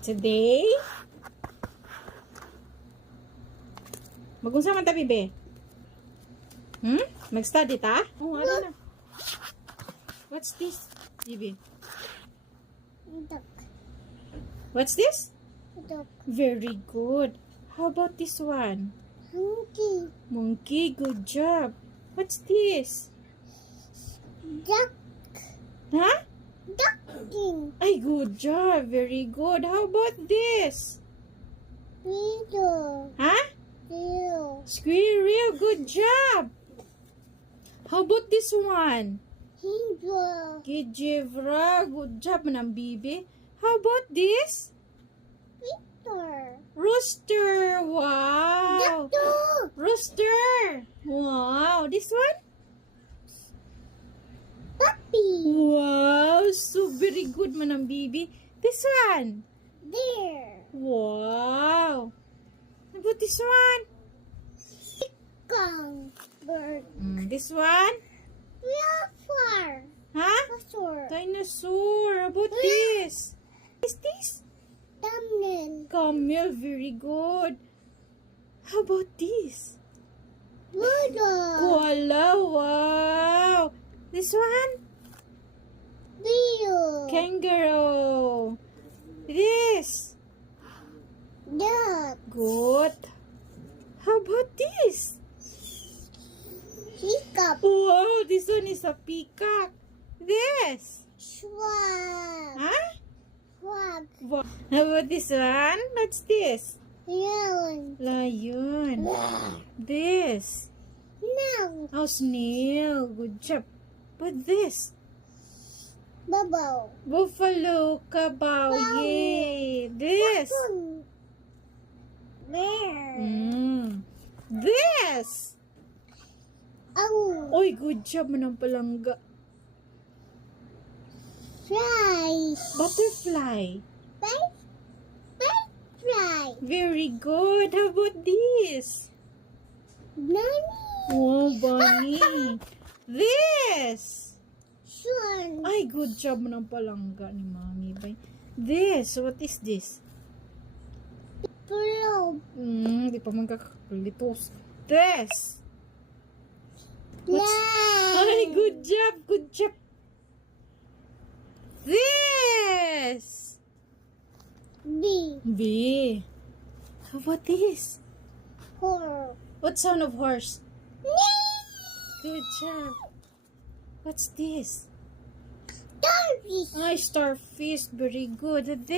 Today, magunsa man ta, bibe? Mag-study ta? Oh, ano na. What's this, bibe? Duck. What's this? Duck. Very good. How about this one? Monkey. Monkey, good job. What's this? Duck. Huh? Ducking. Ay, good job. Very good. How about this? Beetle. Huh? Beetle. Squirrel, good job. How about this one? Hydra. Gijivra, good job ng bibi. How about this? Victor. Rooster, wow. Duck. Rooster, wow. This one? Puppy. Wow, so very good man ang bibi. This one? Deer. Wow. How about this one? Kong. Bird. This one? Flower. Huh? Dinosaur. Dinosaur. How about this? Is this? Thumbnail. Camel, very good. How about this? Bulldog. Koala, wow. This one? Beetle. Kangaroo. This? Duck. Good. How about this? Hiccup. Wow, this one is a peacock. This? Swag. Huh? Frog. Wow. How about this one? What's this? Lion. Lion. This? No. Oh, snail. Good job. But this? Bubble. Buffalo, kabaw, Wow. yay. This? Bear. This? Oh. Oy, good job man ang palangga. Flies. Butterfly. Fly. Very good. How about this? Bunny. Oh, bunny. This? Swan. Ay, good job man ang palangga ni Mami. Bay. This? What is this? Globe. Di pa magkakalitos. This? Ay, good job. Good job. This? B. B. How about this? Horse. What sound of horse? Good job. What's this? Starfish. Ay, starfish. Very good.